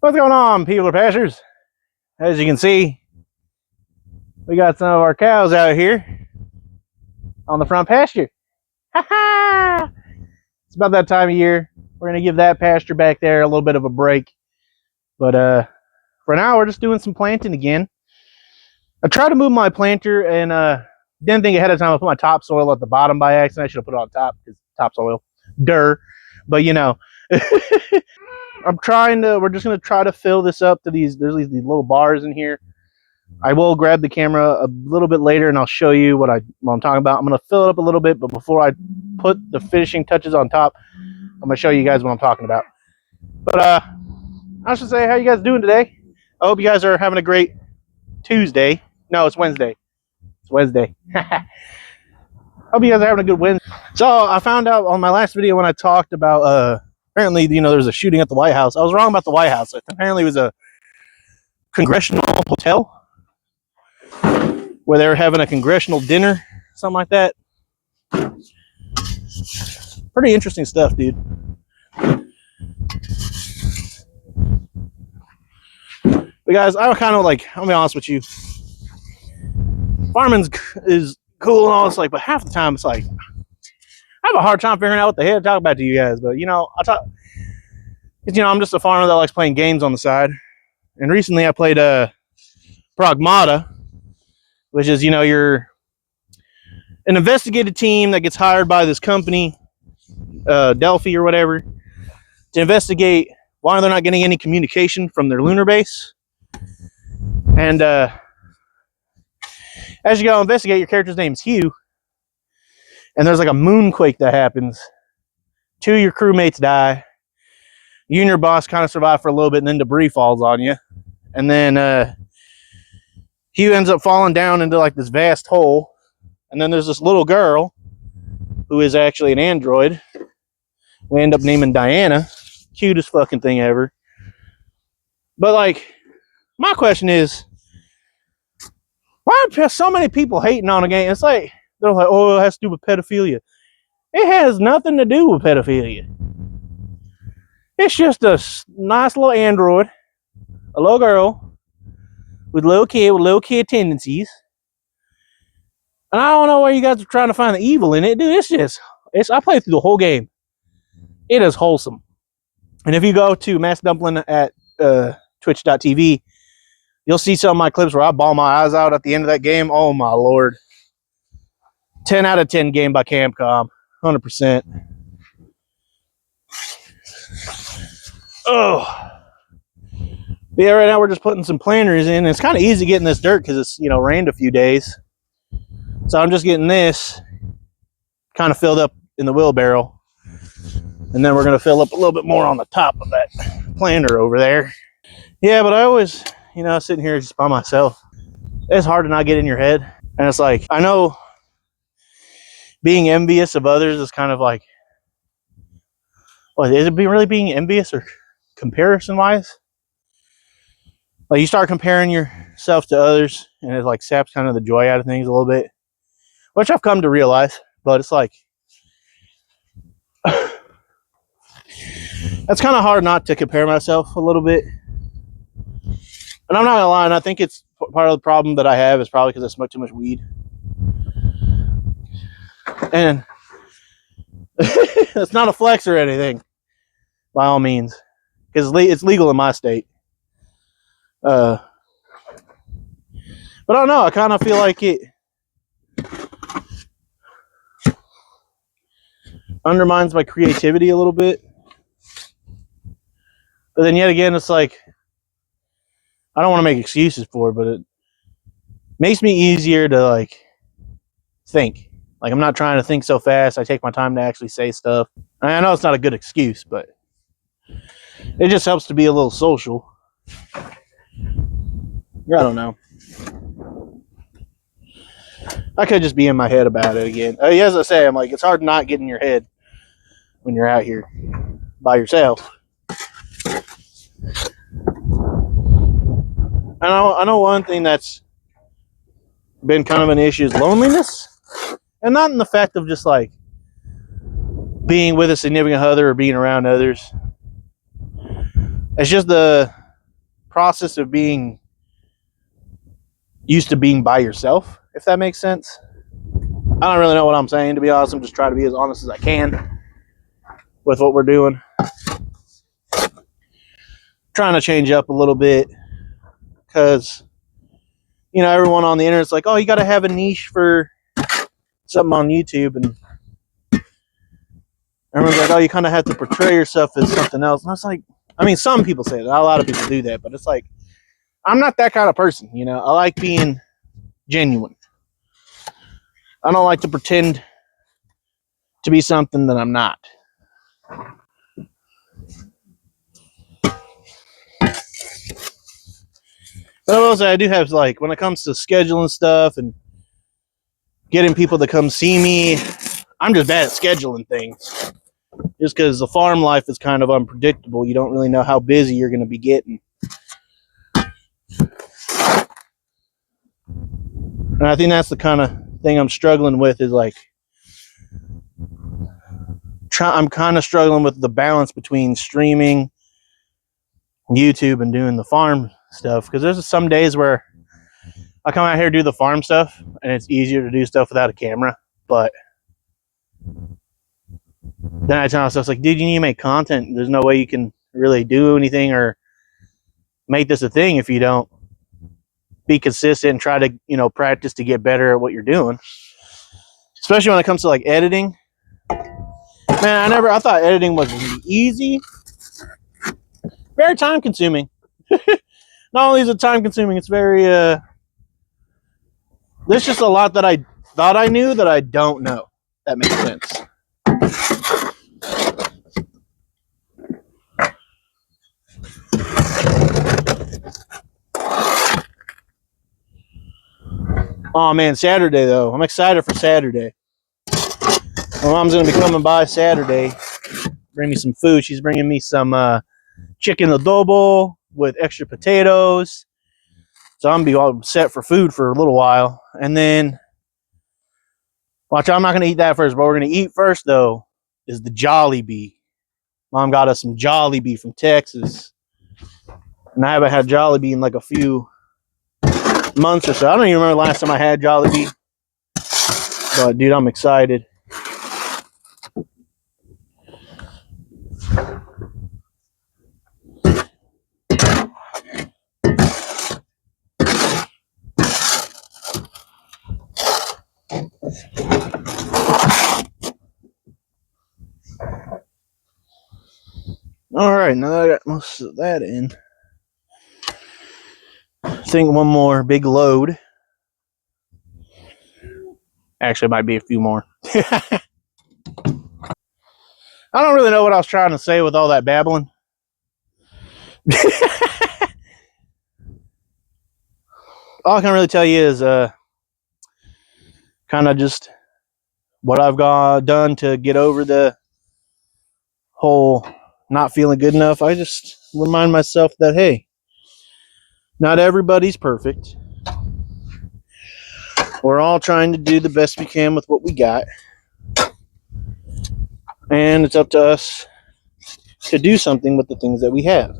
What's going on, people or pastures? As you can see, we got some of our cows out here on the front pasture. Ha ha! It's about that time of year. We're gonna give that pasture back there a little bit of a break. But for now, we're just doing some planting again. I tried to move my planter and didn't think ahead of time I put my topsoil at the bottom by accident. I should have put it on top because topsoil, But you know, we're just gonna try to fill this up to there's these little bars in here. I will grab the camera a little bit later and I'll show you what I'm talking about. I'm gonna fill it up a little bit, but before I put the finishing touches on top, I'm gonna show you guys what I'm talking about. But I should say, how you guys doing today? I hope you guys are having a great Tuesday. No, it's Wednesday. It's Wednesday. Hope you guys are having a good Wednesday. So I found out on my last video when I talked about apparently, there's a shooting at the White House. I was wrong about the White House. Apparently it was a congressional hotel where they were having a congressional dinner, something like that. Pretty interesting stuff, dude. But guys, I kind of I'll be honest with you. Farming is cool and all this, but half the time it's I have a hard time figuring out what the hell to talk about to you guys. But I'm just a farmer that likes playing games on the side. And recently I played Pragmata, which is, you're an investigative team that gets hired by this company, Delphi or whatever, to investigate why they're not getting any communication from their lunar base. And as you go investigate, your character's name's Hugh, and there's a moonquake that happens. 2 of your crewmates die. You and your boss kind of survive for a little bit, and then debris falls on you. And then Hugh ends up falling down into this vast hole. And then there's this little girl who is actually an android. We end up naming Diana. Cutest fucking thing ever. But my question is, why are so many people hating on a game? It's they're oh, it has to do with pedophilia. It has nothing to do with pedophilia. It's just a nice little android, a little girl with little kid tendencies. And I don't know why you guys are trying to find the evil in it, dude. I played through the whole game. It is wholesome. And if you go to Mass Dumpling at twitch.tv, you'll see some of my clips where I bawl my eyes out at the end of that game. Oh my lord. 10 out of 10 game by Capcom. 100%. Oh. But yeah, right now we're just putting some planters in. It's kind of easy getting this dirt because it's, rained a few days. So I'm just getting this kind of filled up in the wheelbarrow. And then we're going to fill up a little bit more on the top of that planter over there. Yeah, but I always, sitting here just by myself, it's hard to not get in your head. And it's I know being envious of others is kind of is it really being envious or comparison-wise? You start comparing yourself to others, and it saps kind of the joy out of things a little bit, which I've come to realize. But it's that's kind of hard not to compare myself a little bit. And I'm not gonna lie, and I think it's part of the problem that I have is probably because I smoke too much weed. And it's not a flex or anything, by all means, because it's legal in my state. But I don't know, I kind of feel like it undermines my creativity a little bit. But then yet again, it's I don't want to make excuses for it, but it makes me easier to think. I'm not trying to think so fast. I take my time to actually say stuff. I know it's not a good excuse, but it just helps to be a little social. I don't know. I could just be in my head about it again. As I say, I'm it's hard to not get in your head when you're out here by yourself. I know one thing that's been kind of an issue is loneliness. And not in the fact of just being with a significant other or being around others. It's just the process of being used to being by yourself, if that makes sense. I don't really know what I'm saying, to be honest. I'm just trying to be as honest as I can with what we're doing. Trying to change up a little bit because, you know, everyone on the internet's like, oh, you got to have a niche for something on YouTube. And everyone's like, oh, you kind of have to portray yourself as something else. And I was like, I mean, some people say that. A lot of people do that. But it's like, I'm not that kind of person. You know, I like being genuine. I don't like to pretend to be something that I'm not. But I will say I do have, like, when it comes to scheduling stuff and getting people to come see me, I'm just bad at scheduling things. Just because the farm life is kind of unpredictable. You don't really know how busy you're going to be getting. And I think that's the kind of thing I'm struggling with is like, I'm kind of struggling with the balance between streaming YouTube and doing the farm stuff. Because there's some days where I come out here to do the farm stuff and it's easier to do stuff without a camera. But then I tell myself, like, dude, you need to make content. There's no way you can really do anything or make this a thing if you don't be consistent and try to, you know, practice to get better at what you're doing. Especially when it comes to like editing. Man, I thought editing was easy. Very time consuming. Not only is it time consuming, it's very there's just a lot that I thought I knew that I don't know. That makes sense. Oh man, Saturday though. I'm excited for Saturday. My mom's gonna be coming by Saturday. Bring me some food. She's bringing me some chicken adobo with extra potatoes. So I'm gonna be all set for food for a little while. And then watch, I'm not gonna eat that first, but we're gonna eat first though, is the Jollibee. Mom got us some Jollibee from Texas. And I haven't had Jollibee in like a few months or so. I don't even remember the last time I had Jollibee. But dude, I'm excited. All right, now that I got most of that in, I think one more big load. Actually, it might be a few more. I don't really know what I was trying to say with all that babbling. All I can really tell you is kind of just what I've done to get over the whole not feeling good enough. I just remind myself that, hey, not everybody's perfect. We're all trying to do the best we can with what we got. And it's up to us to do something with the things that we have.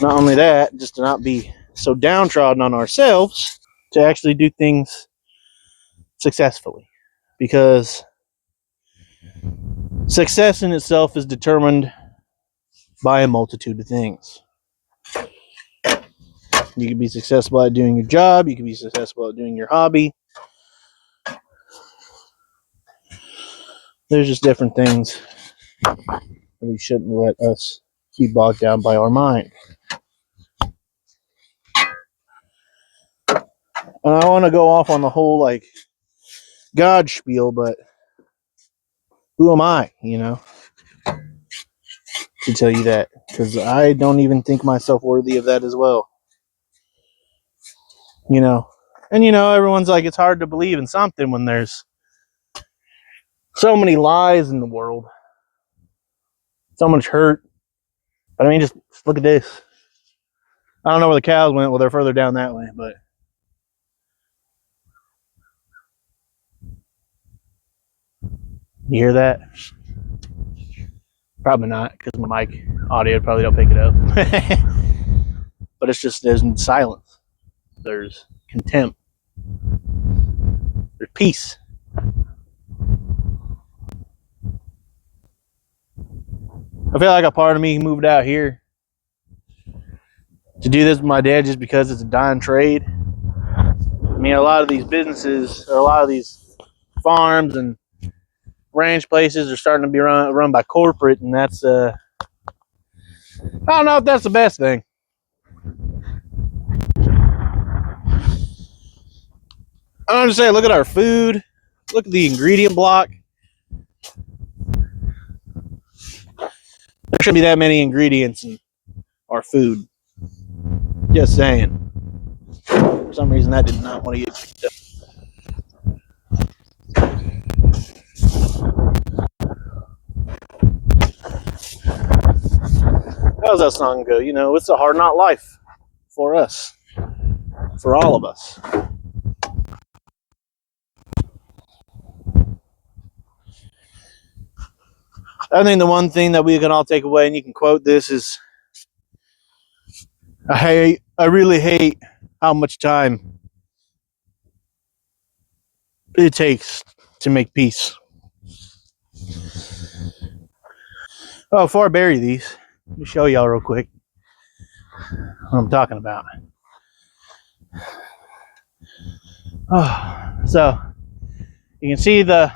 Not only that, just to not be so downtrodden on ourselves, to actually do things successfully. Because success in itself is determined by a multitude of things. You can be successful at doing your job, you can be successful at doing your hobby. There's just different things that we shouldn't let us be bogged down by our mind. And I want to go off on the whole like God spiel, but who am I, you know, to tell you that? Because I don't even think myself worthy of that as well. You know, and you know, everyone's like, it's hard to believe in something when there's so many lies in the world, so much hurt. But I mean, just look at this. I don't know where the cows went. Well, they're further down that way, but You hear that? Probably not, because my mic audio probably don't pick it up. But it's just there's silence. There's contempt. There's peace. I feel like a part of me moved out here to do this with my dad just because it's a dying trade. I mean, a lot of these businesses, or a lot of these farms and ranch places are starting to be run by corporate, and that's I don't know if that's the best thing. I'm just saying, look at our food, look at the ingredient block. There shouldn't be that many ingredients in our food. Just saying. For some reason, that did not want to get picked up. How's that song go? You know, it's a hard not life for us, for all of us. I think the one thing that we can all take away, and you can quote this, is I really hate how much time it takes to make peace. Oh, before I bury these, let me show y'all real quick what I'm talking about. Oh, so you can see the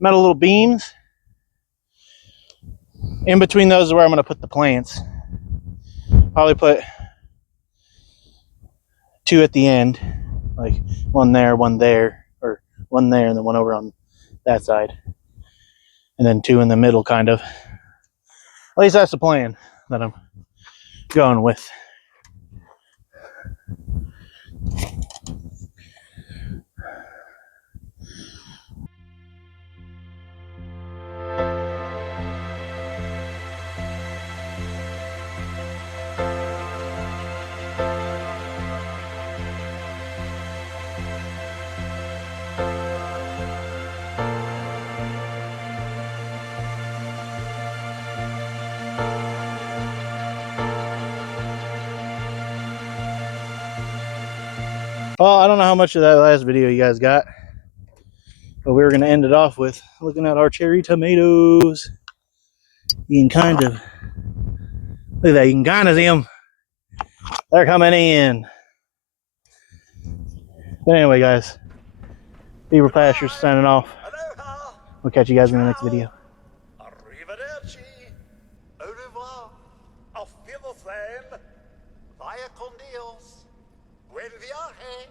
metal little beams. In between those is where I'm going to put the plants. Probably put 2 at the end, like one there, or one there, and then one over on that side, and then 2 in the middle, kind of. At least that's the plan that I'm going with. Well, I don't know how much of that last video you guys got, but we were going to end it off with looking at our cherry tomatoes. You can kind of, look at that, you can kind of see them. They're coming in. But anyway, guys, Beaver Pastures signing off. We'll catch you guys in the next video. Arrivederci. Au revoir. Auf Wiedersehen. Vaya con Dios. Buen viaje.